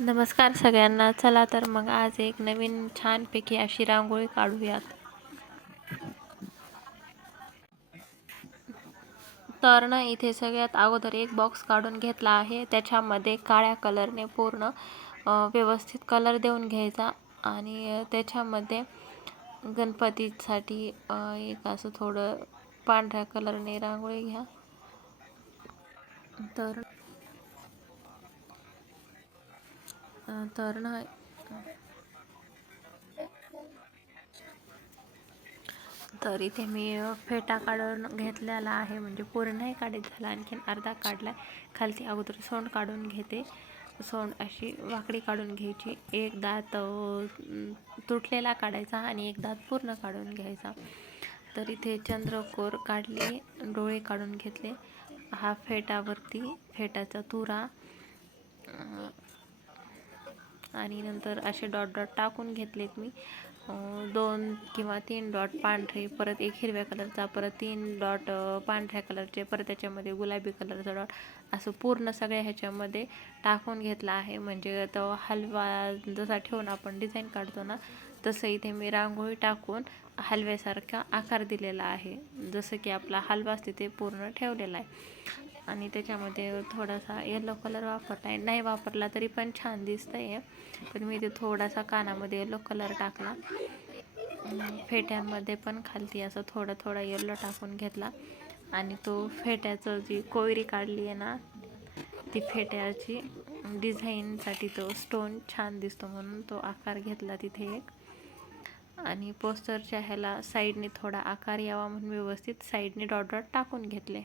नमस्कार सगळ्यांना. चला तर मग आज एक नवीन छानपैकी अशी रांगोळी काढूयात. तर ना इथे सगळ्यात अगोदर एक बॉक्स काढून घेतला आहे. त्याच्यामध्ये काळ्या कलरने पूर्ण व्यवस्थित कलर देऊन घ्यायचा आणि त्याच्यामध्ये गणपतीसाठी एक असं थोडं पांढऱ्या कलरने रांगोळी घ्या. तर तर ना तर इथे मी फेटा काढून घेतलेला आहे, म्हणजे पूर्ण नाही काढत झाला, आणखीन अर्धा काढला. खालती अगोदर सोंड काढून घेते. सोंड अशी वाकडी काढून घ्यायची. एक दात तुटलेला काढायचा आणि एक दात पूर्ण काढून घ्यायचा. तर इथे चंद्रकोर काढली, डोळे काढून घेतले. हा फेटावरती फेटाचा तुरा आणि नंतर असे डॉट डॉट टाकून घेतलेत मी. 2 किंवा 3 डॉट पांढरे, परत एक हिरव्या कलरचा, परत 3 डॉट पांढऱ्या कलरचे, परत त्याच्यामध्ये गुलाबी कलरचा डॉट, असं पूर्ण सगळ्या ह्याच्यामध्ये टाकून घेतला आहे. म्हणजे तो हलवा जसा ठेवून आपण डिझाईन काढतो ना, तसं इथे मी रांगोळी टाकून हलव्यासारखा आकार दिलेला आहे. जसं की आपला हलवा असते ते पूर्ण ठेवलेला आहे. आणि त्याच्यामध्ये थोडासा येलो कलर वापरला आहे. नाही वापरला तरी पण छान दिसतं आहे, पण मी ते थोडासा कानामध्ये येलो कलर टाकला. फेट्यांमध्ये पण खालती असं थोडा थोडा येलो टाकून घेतला. आणि तो फेट्याचं जी कोयरी काढली आहे ना, ती फेट्याची डिझाईनसाठी तो स्टोन छान दिसतो म्हणून तो आकार घेतला तिथे एक. आणि पोस्टरच्या ह्याला साईडने थोडा आकार यावा म्हणून व्यवस्थित साईडने डॉट डॉट टाकून घेतले.